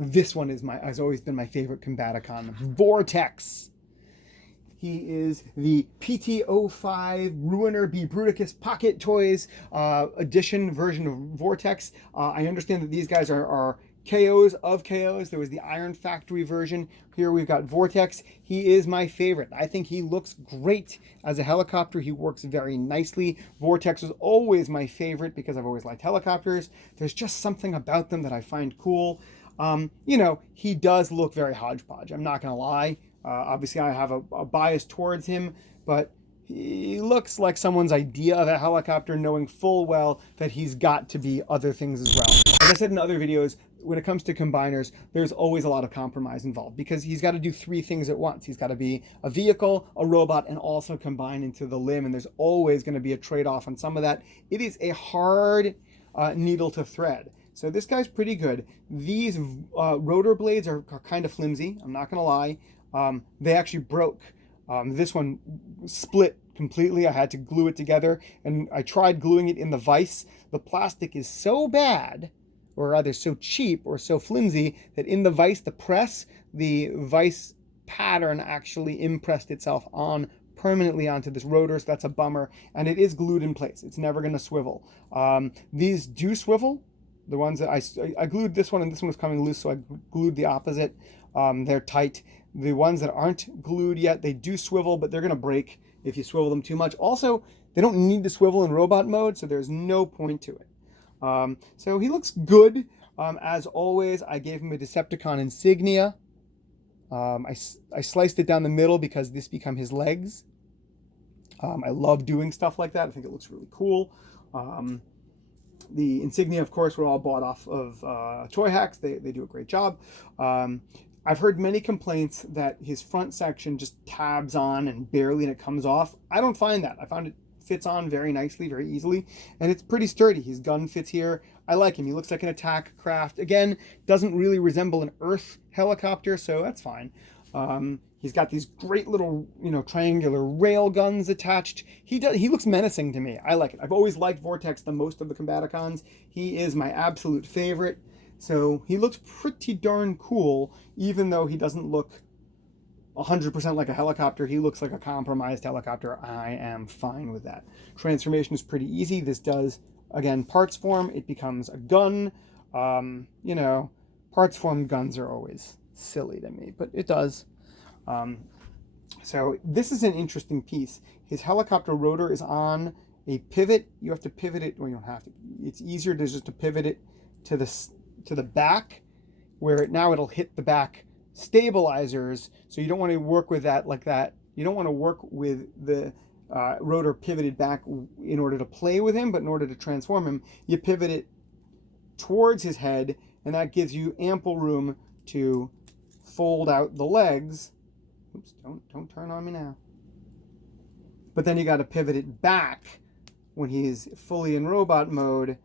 this one has always been my favorite Combaticon, Vortex. He is the PT-05 Ruiner B Bruticus Pocket Toys edition version of Vortex. I understand that these guys are KOs of KOs. There was the Iron Factory version. Here we've got Vortex. He is my favorite. I think he looks great as a helicopter. He works very nicely. Vortex was always my favorite because I've always liked helicopters. There's just something about them that I find cool. You know, he does look very hodgepodge. I'm not going to lie. Obviously, I have a bias towards him, but he looks like someone's idea of a helicopter, knowing full well that he's got to be other things as well. Like I said in other videos, when it comes to combiners, there's always a lot of compromise involved because he's got to do three things at once. He's got to be a vehicle, a robot, and also combine into the limb, and there's always going to be a trade-off on some of that. It is a hard needle to thread. So this guy's pretty good. These rotor blades are kind of flimsy, I'm not going to lie. They actually broke. This one split completely. I had to glue it together, and I tried gluing it in the vise. The plastic is so bad, or rather so cheap or so flimsy, that in the vise, the vise pattern actually impressed itself on permanently onto this rotor, so that's a bummer, and it is glued in place. It's never going to swivel. These do swivel. The ones that I glued this one, and this one was coming loose, so I glued the opposite. They're tight. The ones that aren't glued yet, they do swivel, but they're going to break if you swivel them too much. Also, they don't need to swivel in robot mode, so there's no point to it. So he looks good. As always, I gave him a Decepticon insignia. I sliced it down the middle because this become his legs. I love doing stuff like that. I think it looks really cool. The insignia, of course, were all bought off of Toy Hacks. They do a great job. I've heard many complaints that his front section just tabs on and barely and it comes off. I don't find that. I found it fits on very nicely, very easily, and it's pretty sturdy. His gun fits here. I like him. He looks like an attack craft. Again, doesn't really resemble an Earth helicopter, so that's fine. He's got these great little, triangular rail guns attached. He looks menacing to me. I like it. I've always liked Vortex the most of the Combaticons. He is my absolute favorite. So he looks pretty darn cool, even though he doesn't look 100% like a helicopter. He looks like a compromised helicopter. I am fine with that. Transformation is pretty easy. This does, again, parts form. It becomes a gun. Parts form guns are always silly to me, but it does. So this is an interesting piece. His helicopter rotor is on a pivot. You have to pivot it. Well, you don't have to. It's easier to just pivot it to the back, where now it'll hit the back stabilizers. So you don't want to work with that like that. You don't want to work with the rotor pivoted back in order to play with him, but in order to transform him, you pivot it towards his head, and that gives you ample room to fold out the legs. Oops, don't turn on me now. But then you got to pivot it back when he's fully in robot mode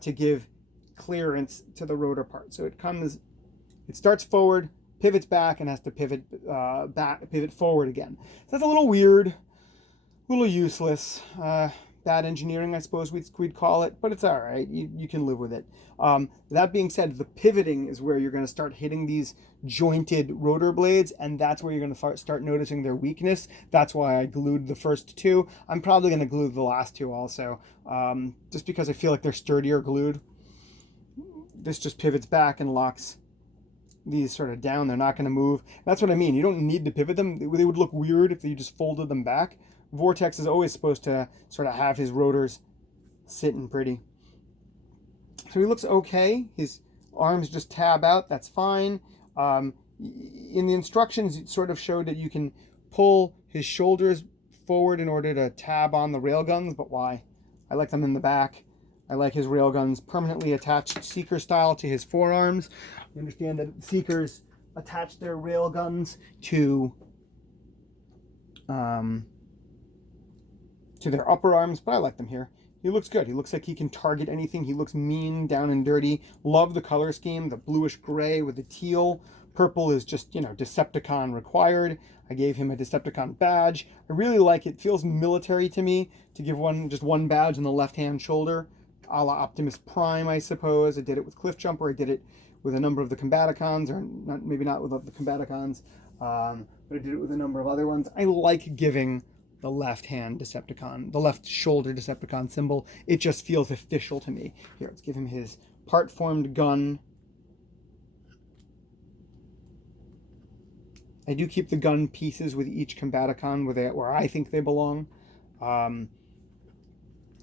to give clearance to the rotor part. So it starts forward, pivots back, and has to pivot forward again. So that's a little weird, a little useless. Bad engineering, I suppose we'd call it, but it's all right. You can live with it. That being said, the pivoting is where you're going to start hitting these jointed rotor blades, and that's where you're going to start noticing their weakness. That's why I glued the first two. I'm probably going to glue the last two also, just because I feel like they're sturdier glued. This just pivots back and locks these sort of down. They're not going to move. That's what I mean. You don't need to pivot them. They would look weird if you just folded them back. Vortex is always supposed to sort of have his rotors sitting pretty. So he looks okay. His arms just tab out. That's fine. In the instructions, it sort of showed that you can pull his shoulders forward in order to tab on the railguns, but why? I like them in the back. I like his railguns permanently attached Seeker style to his forearms. You understand that Seekers attach their railguns to their upper arms, but I like them here. He looks good. He looks like he can target anything. He looks mean, down and dirty. Love the color scheme, the bluish gray with the teal. Purple is just, Decepticon required. I gave him a Decepticon badge. I really like it. Feels military to me to give just one badge on the left-hand shoulder, a la Optimus Prime, I suppose. I did it with Cliff Jumper. I did it with a number of the Combaticons, or not, maybe not with the Combaticons, but I did it with a number of other ones. I like giving the left hand Decepticon, the left shoulder Decepticon symbol. It just feels official to me. Here, let's give him his part-formed gun. I do keep the gun pieces with each Combaticon where I think they belong.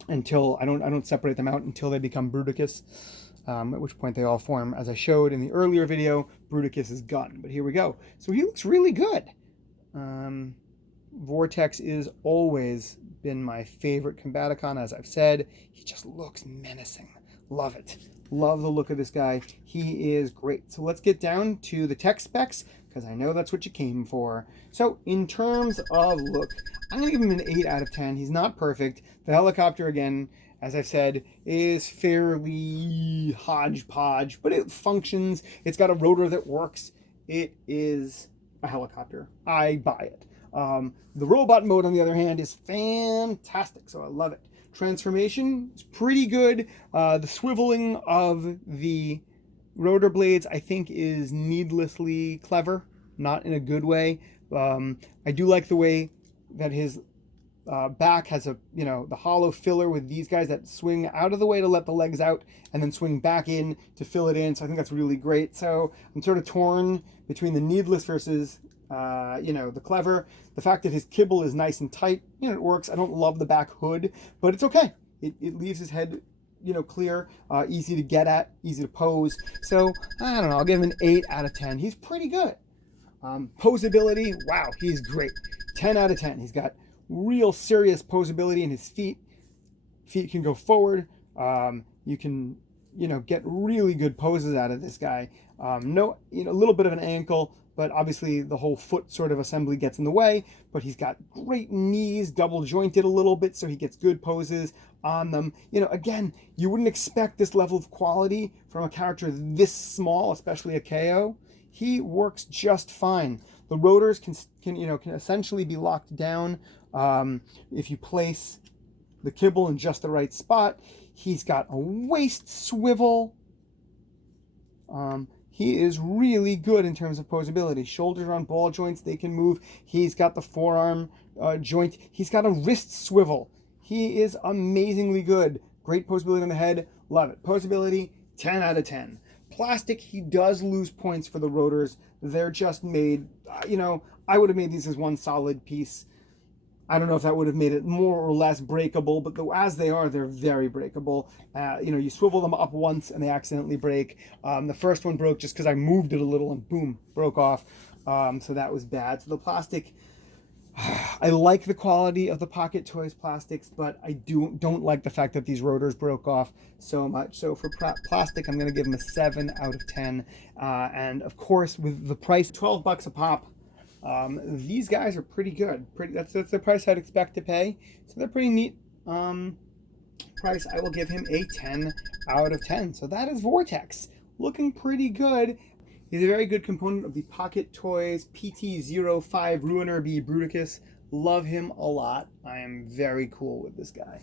Until I don't separate them out until they become Bruticus, at which point they all form, as I showed in the earlier video, Bruticus's gun. But here we go. So he looks really good. Vortex is always been my favorite Combaticon, as I've said. He just looks menacing. Love it. Love the look of this guy. He is great. So let's get down to the tech specs, because I know that's what you came for. So in terms of look, I'm going to give him an 8 out of 10. He's not perfect. The helicopter, again, as I've said, is fairly hodgepodge, but it functions. It's got a rotor that works. It is a helicopter. I buy it. The robot mode, on the other hand, is fantastic, so I love it. Transformation is pretty good. The swiveling of the rotor blades, I think, is needlessly clever, not in a good way. I do like the way that his back has the hollow filler with these guys that swing out of the way to let the legs out and then swing back in to fill it in. So I think that's really great. So I'm sort of torn between the needless versus the clever. The fact that his kibble is nice and tight, it works. I don't love the back hood, but it's okay. It leaves his head, clear, easy to get at, easy to pose. So I don't know, I'll give him an 8 out of 10. He's pretty good. Posability, wow, he's great. 10 out of 10. He's got real serious posability in his feet. Feet can go forward. You can, get really good poses out of this guy. A little bit of an ankle, but obviously the whole foot sort of assembly gets in the way, but he's got great knees, double jointed a little bit, so he gets good poses on them. Again, you wouldn't expect this level of quality from a character this small, especially a KO. He works just fine. The rotors can essentially be locked down if you place the kibble in just the right spot. He's got a waist swivel. He is really good in terms of posability. Shoulders on ball joints, they can move. He's got the forearm joint. He's got a wrist swivel. He is amazingly good. Great posability on the head. Love it. Posability, 10 out of 10. Plastic, he does lose points for the rotors. They're just made, I would have made these as one solid piece. I don't know if that would have made it more or less breakable, but as they are, they're very breakable. You swivel them up once and they accidentally break. The first one broke just because I moved it a little and boom, broke off. So that was bad. So the plastic, I like the quality of the Pocket Toys plastics, but I don't like the fact that these rotors broke off so much. So for plastic, I'm going to give them a 7 out of 10. And of course, with the price, $12 a pop, these guys are pretty good. That's the price I'd expect to pay. So they're pretty neat. Price, I will give him a 10 out of 10. So that is Vortex. Looking pretty good. He's a very good component of the Pocket Toys PT-05 Ruiner B Bruticus. Love him a lot. I am very cool with this guy.